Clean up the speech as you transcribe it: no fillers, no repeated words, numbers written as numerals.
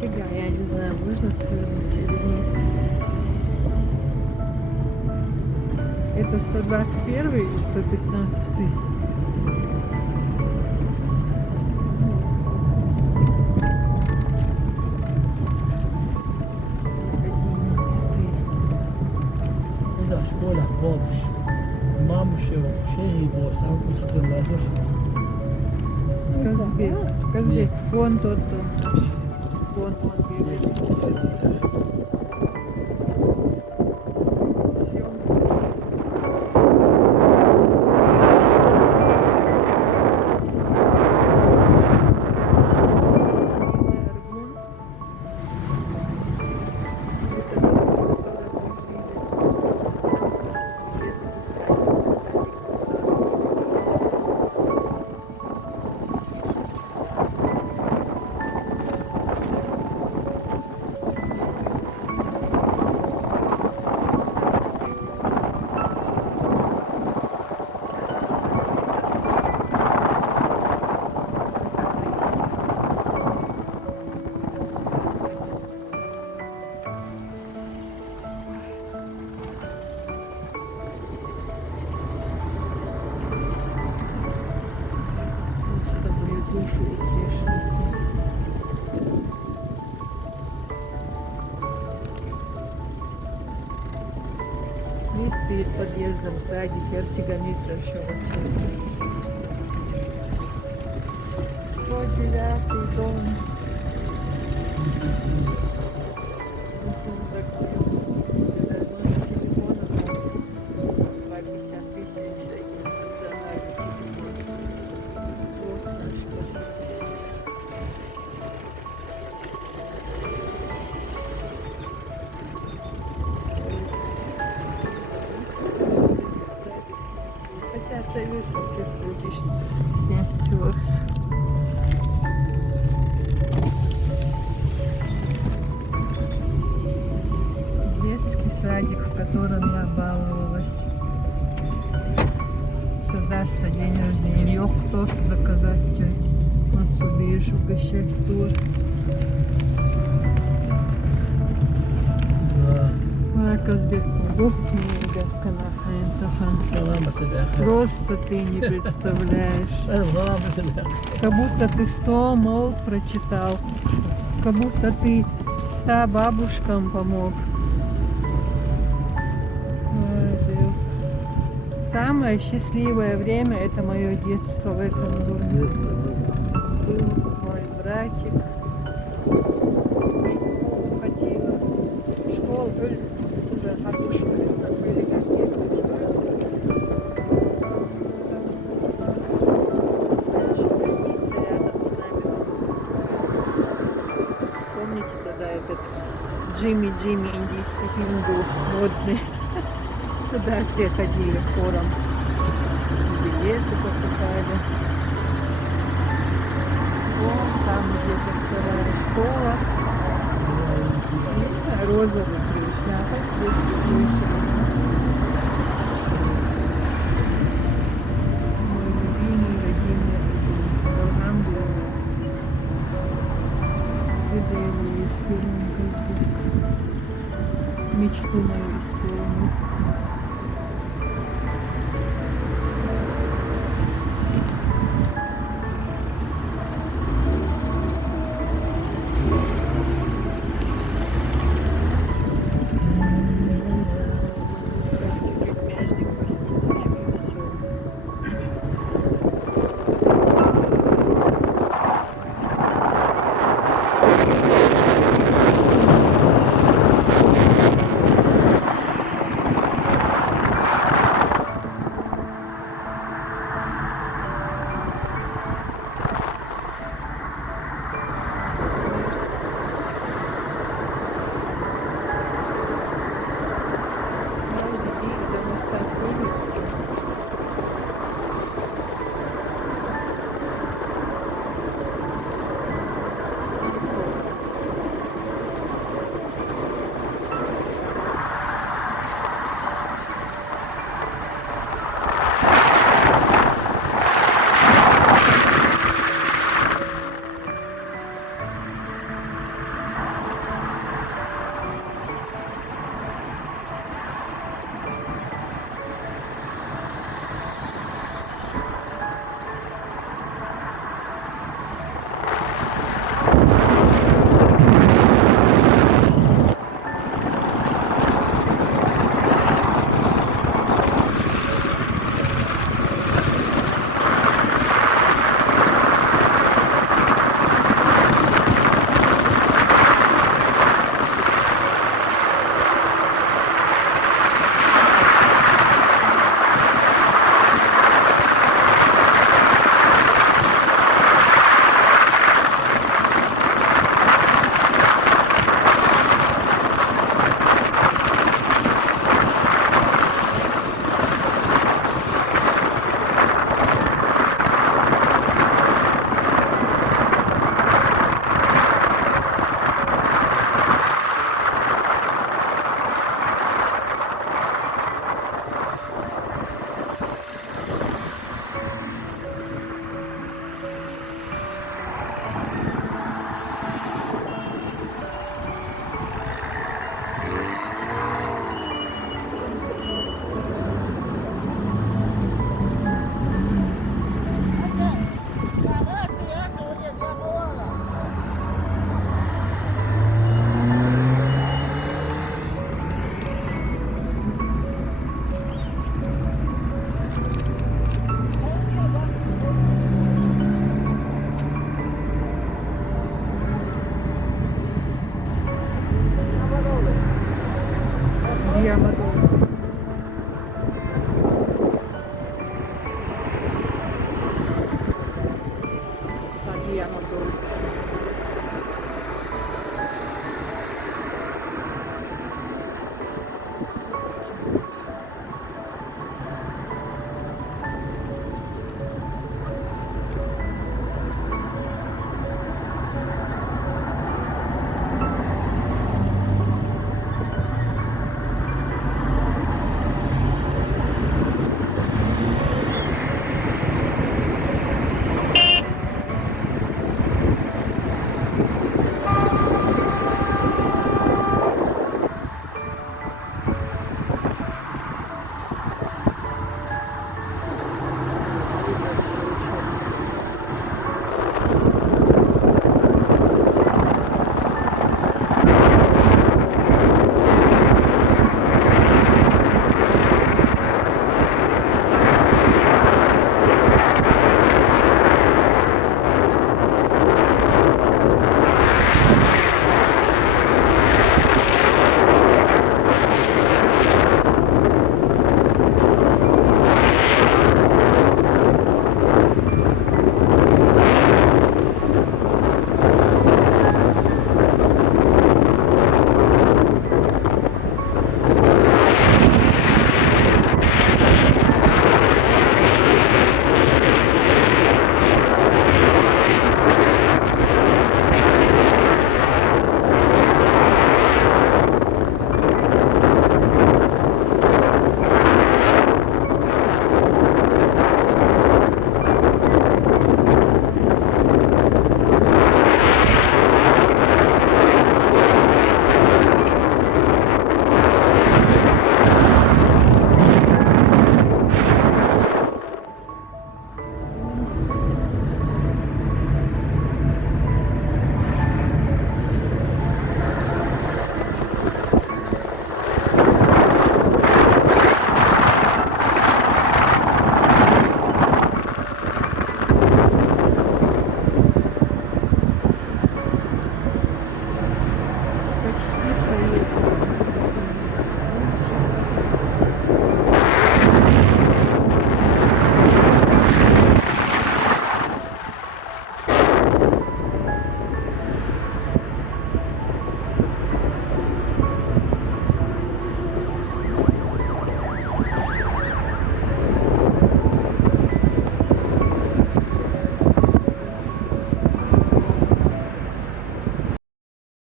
Фига, я не знаю, можно свернуть или нет. Это 121 или 115? İşte şöyle olmuş. Mamuş yok, şey olsa kutlanır. Казбек. Казбек. Вон тот дом наш. Вон он бегает. Душу утешит. Здесь перед подъездом садик, Артигоница еще вот сейчас. 109 дом. Если вы так номер телефона, то 250 тысяч всякие стационарные телефоны. Вот наш подъезд. Хотя советую всех включишь, снять чего. Детский садик, в котором я баловалась. Сюда с день рождения. Yok торт заказать. Nasıl bir şu kışık dur. Казбек, ого, много канахаентов. Просто ты не представляешь. Как будто ты 100 молд прочитал. Как будто ты 100 бабушкам помог. Самое счастливое время — это мое детство в этом доме. Был мой братик. Ходила в школу, уже хорошую, были газеты. Дальше больница рядом с нами. Помните тогда этот Джимми индийский фильм был модный? Туда все ходили хором. Билеты покупали. Вон там где-то вторая школа. И розовый ключ. Надо светлый ключ. Мой любимый родимый Долгамбу. Видели из фильма Казбек. Мечту мою исполнил. довше.